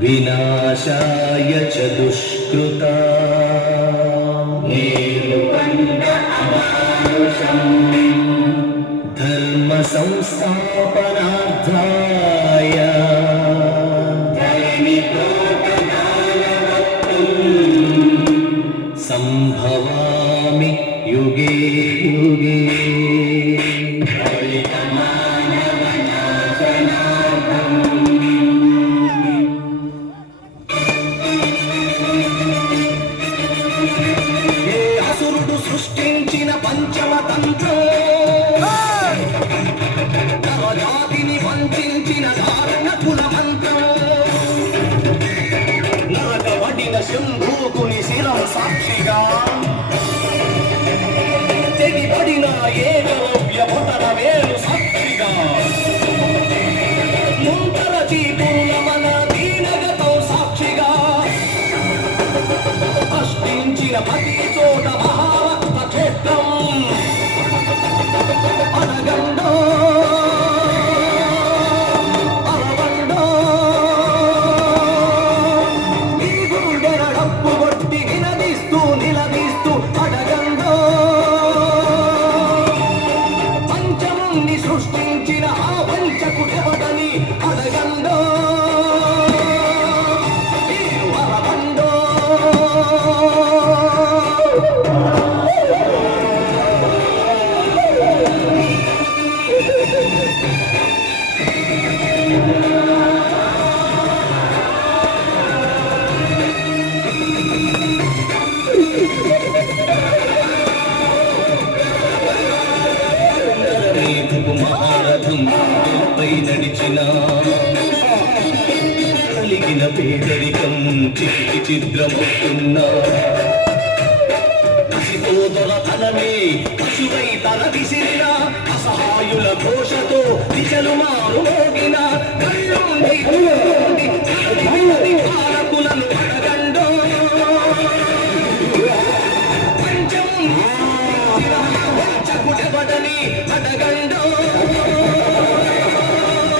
विनाशाय च दुष्कृता धर्मसंस्थापनार्थाय నవజాతిని వంచిన దారుణ కులమంతం మంత్రం నరకబడిన శంభూకుని శిరం సాక్షిగా. తెగిపడిన ఏకలవ్య పుటర వేలు సాక్షిగా. ముంతర చీపుల మన దీనగతో సాక్షిగా. అష్టించిన ప్రతి చోట మహారక్త క్షేత్రం. అనగండో ఆ పంచకుడెవడని పై నడిచిన. కలిగిన పేదరికం చిరికి చిద్రమవుతున్నా కసితో దొరతనమే పశువై తల విసిరిన. అసహాయుల ఘోషతో దిశలు మారు మోగిన కళ్ళుండి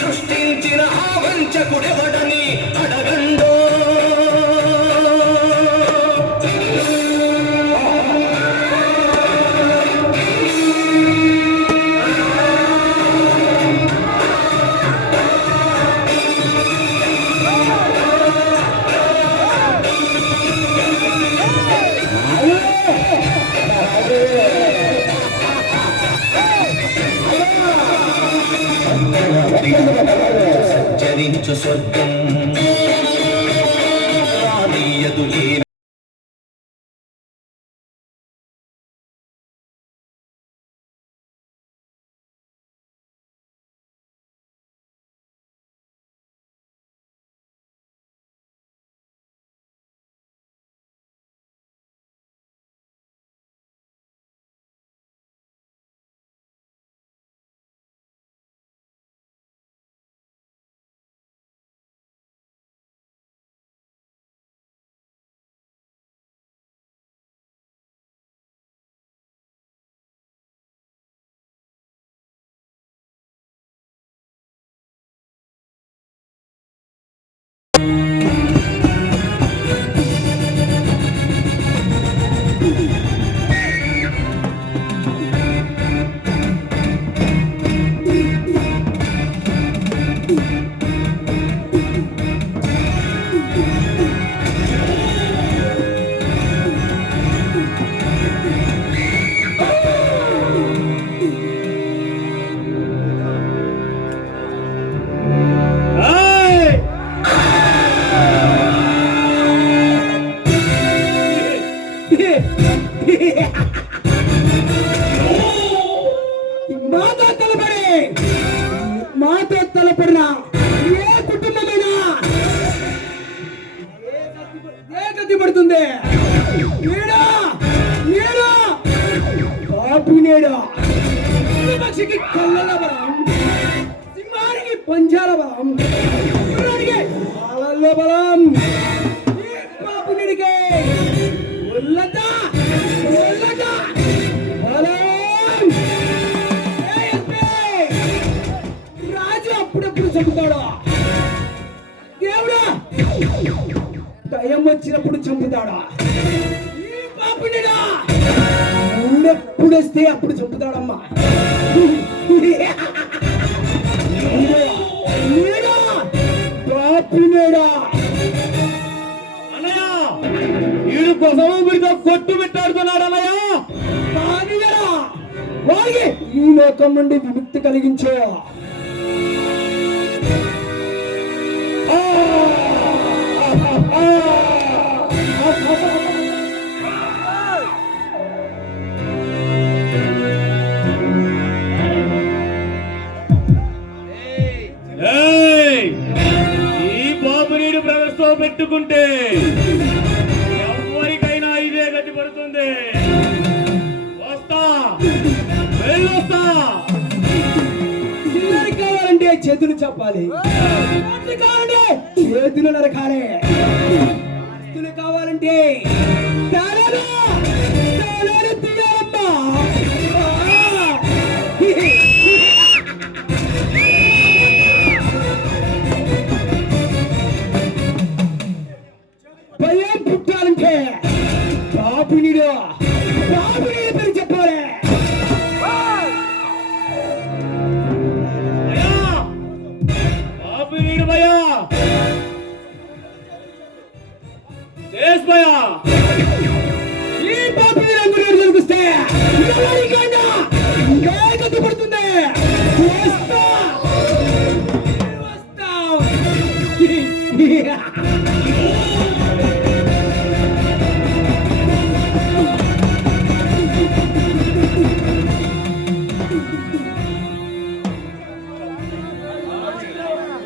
సృష్టించిన ఆ వంచకుడెవడని సంచరించు స్వర్గం బలం. బలం. బలం! రాజు అప్పుడప్పుడు చంపుతాడు? దేవుడా దయం వచ్చినప్పుడు చంపుతాడా? ఈ ఎప్పుడు వస్తే అప్పుడు చంపుతాడమ్మా. అన్నయ్య ఈడు కొసము మీతో కొట్టు పెట్టాడుతున్నాడు అన్నయ్య. కానియరా వారికి ఈ లోకం నుండి విముక్తి కలిగించు. ఈ బాబునీడు బ్రదర్స్తో పెట్టుకుంటే ఎవరికైనా ఇదే గట్టిపడుతుంది వస్తా వెళ్ళొస్తా. కావాలంటే చేతులు చెప్పాలి కావాలంటే చేతులు నరకాలి. కావాలంటే తాళాలు తాళాలు తీయాలమ్మా. పాపినీడు పాపినీడు పేరు చెప్పాలి? భయా చేస్ భయా ఈ పాపినీడు అంగుడు దొరికిస్తే? ఎవరికైనా ఏకత పడుతుంది! వస్తా! Yeah.